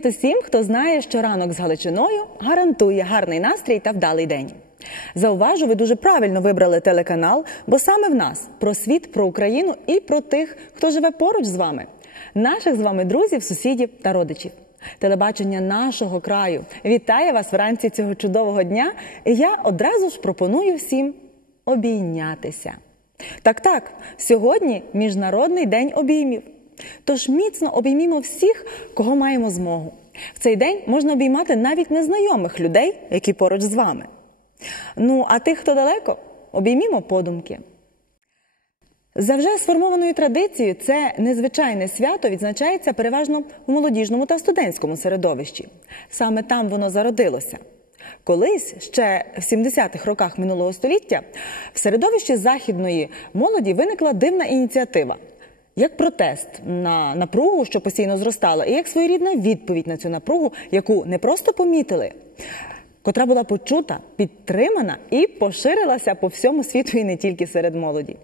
Привіт усім, хто знає, що ранок з Галичиною гарантує гарний настрій та вдалий день. Зауважу, ви дуже правильно вибрали телеканал, бо саме в нас про світ, про Україну і про тих, хто живе поруч з вами, наших з вами друзів, сусідів та родичів. Телебачення нашого краю вітає вас вранці цього чудового дня. І я одразу ж пропоную всім обійнятися. Так, так, сьогодні Міжнародний день обіймів. Тож міцно обіймімо всіх, кого маємо змогу. В цей день можна обіймати навіть незнайомих людей, які поруч з вами. Ну, а тих, хто далеко, обіймімо подумки. За вже сформованою традицією, це незвичайне свято відзначається переважно в молодіжному та студентському середовищі. Саме там воно зародилося. Колись, ще в 70-х роках минулого століття, в середовищі західної молоді виникла дивна ініціатива. Як протест на напругу, що постійно зростала, і як своєрідна відповідь на цю напругу, яку не просто помітили, котра була почута, підтримана і поширилася по всьому світу і не тільки серед молоді.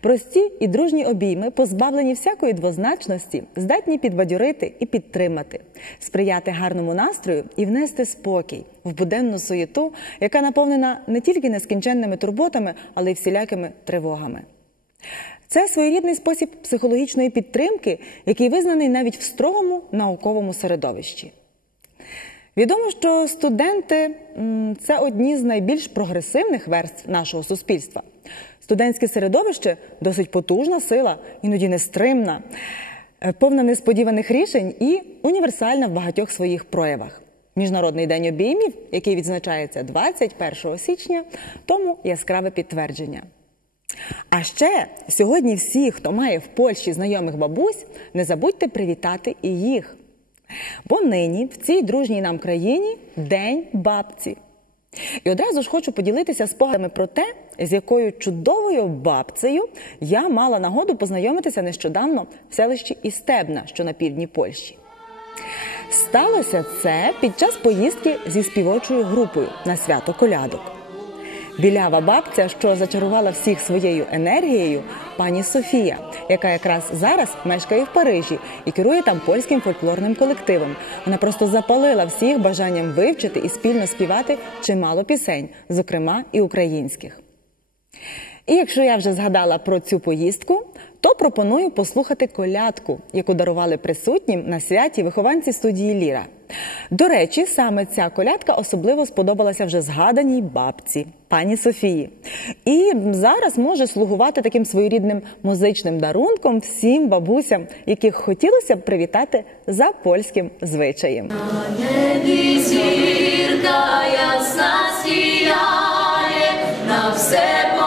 Прості і дружні обійми, позбавлені всякої двозначності, здатні підбадьорити і підтримати, сприяти гарному настрою і внести спокій в буденну суєту, яка наповнена не тільки нескінченними турботами, але й всілякими тривогами. Це своєрідний спосіб психологічної підтримки, який визнаний навіть в строгому науковому середовищі. Відомо, що студенти це одні з найбільш прогресивних верств нашого суспільства. Студентське середовище досить потужна сила, іноді нестримна, е, повна несподіваних рішень і універсальна в багатьох своїх проявах. Міжнародний день обіймів, який відзначається 21 січня, тому яскраве підтвердження. А ще сьогодні всі, хто має в Польщі знайомих бабусь, не забудьте привітати і їх. Бо нині в цій дружній нам країні День бабці. І одразу ж хочу поділитися спогадами про те, з якою чудовою бабцею я мала нагоду познайомитися нещодавно в селищі Істебна, що на півдні Польщі. Сталося це під час поїздки зі співочою групою на свято колядок. Білява бабця, що зачарувала всіх своєю енергією, пані Софія, яка якраз зараз мешкає в Парижі і керує там польським фольклорним колективом. Вона просто запалила всіх бажанням вивчити і спільно співати чимало пісень, зокрема і українських. І якщо я вже згадала про цю поїздку, то пропоную послухати колядку, яку дарували присутнім на святі вихованці студії Ліра. До речі, саме ця колядка особливо сподобалася вже згаданій бабці, пані Софії. І зараз може слугувати таким своєрідним музичним дарунком всім бабусям, яких хотілося б привітати за польським звичаєм. Зірка ясна сіяє, на все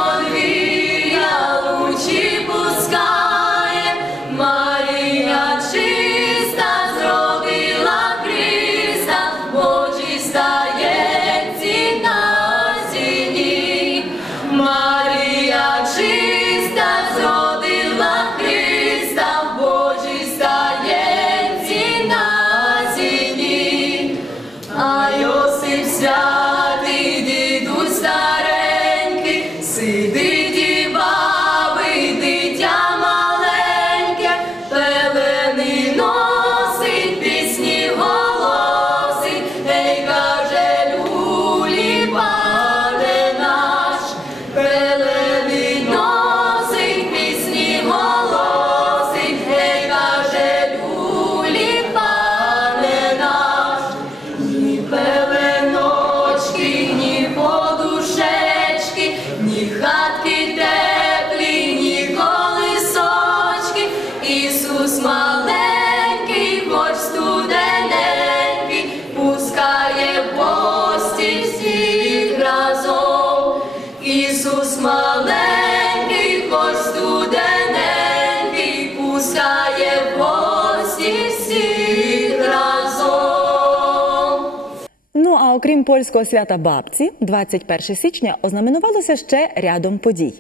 окрім польського свята бабці, 21 січня ознаменувалося ще рядом подій.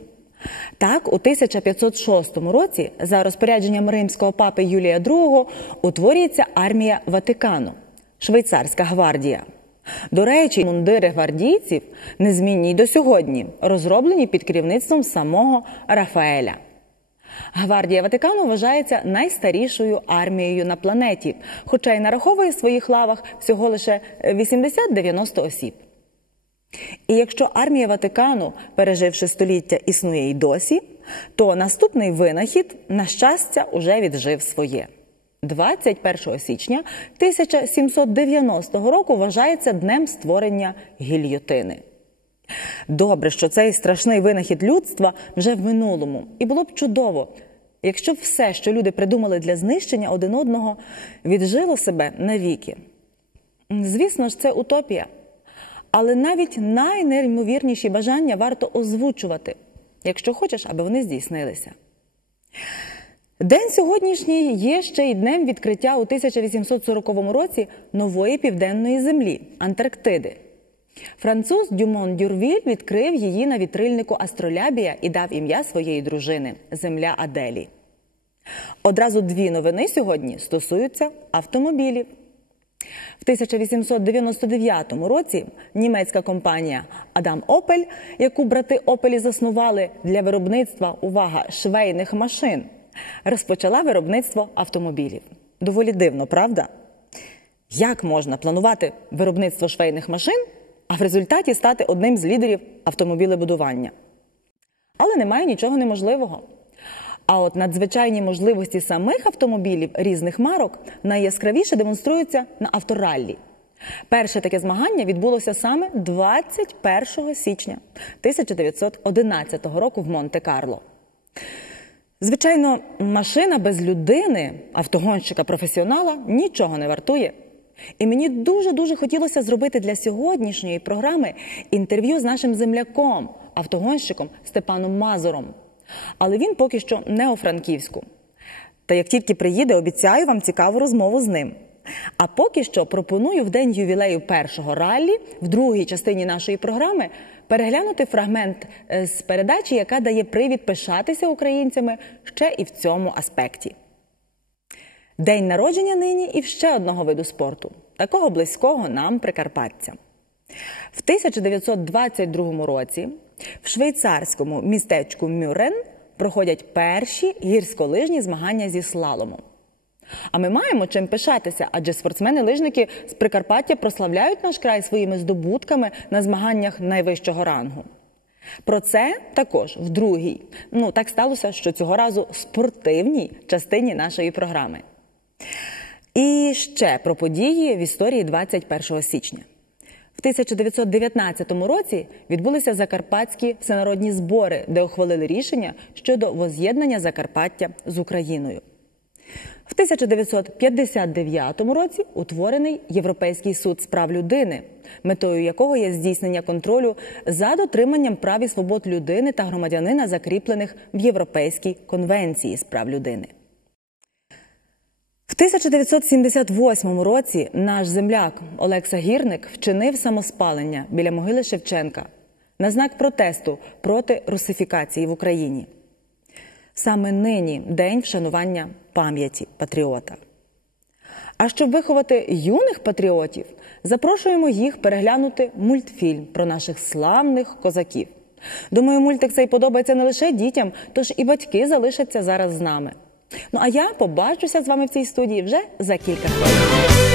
Так, у 1506 році, за розпорядженням римського папи Юлія II, утворюється армія Ватикану швейцарська гвардія. До речі, мундири гвардійців незмінні й до сьогодні, розроблені під керівництвом самого Рафаеля. Гвардія Ватикану вважається найстарішою армією на планеті, хоча й нараховує в своїх лавах всього лише 80-90 осіб. І якщо армія Ватикану, переживши століття, існує й досі, то наступний винахід, на щастя, уже віджив своє. 21 січня 1790 року вважається днем створення гільйотини. Добре, що цей страшний винахід людства вже в минулому, і було б чудово, якщо б все, що люди придумали для знищення один одного, віджило себе навіки. Звісно ж, це утопія. Але навіть найнеймовірніші бажання варто озвучувати, якщо хочеш, аби вони здійснилися. День сьогоднішній є ще й днем відкриття у 1840 році нової південної землі Антарктиди. Француз Дюмон Дюрвіль відкрив її на вітрильнику Астролябія і дав ім'я своєї дружини Земля Аделі. Одразу дві новини сьогодні стосуються автомобілів. В 1899 році німецька компанія Адам Опель, яку брати Опелі заснували для виробництва увага швейних машин, розпочала виробництво автомобілів. Доволі дивно, правда? Як можна планувати виробництво швейних машин, а в результаті стати одним з лідерів автомобілебудування? Але немає нічого неможливого. А от надзвичайні можливості самих автомобілів різних марок найяскравіше демонструються на автораллі. Перше таке змагання відбулося саме 21 січня 1911 року в Монте-Карло. Звичайно, машина без людини, автогонщика професіонала, нічого не вартує. І мені дуже дуже хотілося зробити для сьогоднішньої програми інтерв'ю з нашим земляком, автогонщиком Степаном Мазуром. Але він поки що не у Франківську. Та як тільки приїде, обіцяю вам цікаву розмову з ним. А поки що пропоную в день ювілею першого раллі в другій частині нашої програми переглянути фрагмент е, з передачі, яка дає привід пишатися українцями ще і в цьому аспекті. День народження нині і ще одного виду спорту, такого близького нам прикарпатцям. В 1922 році в швейцарському містечку Мюрен проходять перші гірськолижні змагання зі слаломом. А ми маємо чим пишатися, адже спортсмени-лижники з Прикарпаття прославляють наш край своїми здобутками на змаганнях найвищого рангу. Про це також в другій. Ну так сталося, що цього разу спортивній частині нашої програми. І ще про події в історії 21 січня. В 1919 році відбулися закарпатські всенародні збори, де ухвалили рішення щодо воз'єднання Закарпаття з Україною. В 1959 році утворений Європейський суд з прав людини, метою якого є здійснення контролю за дотриманням прав і свобод людини та громадянина, закріплених в Європейській конвенції з прав людини. В 1978 році наш земляк Олекса Гірник вчинив самоспалення біля могили Шевченка на знак протесту проти русифікації в Україні. Саме нині день вшанування пам'яті патріота. А щоб виховати юних патріотів, запрошуємо їх переглянути мультфільм про наших славних козаків. Думаю, мультик цей подобається не лише дітям, тож і батьки залишаться зараз з нами. Ну а я побачуся з вами в цій студії вже за кілька хвилин.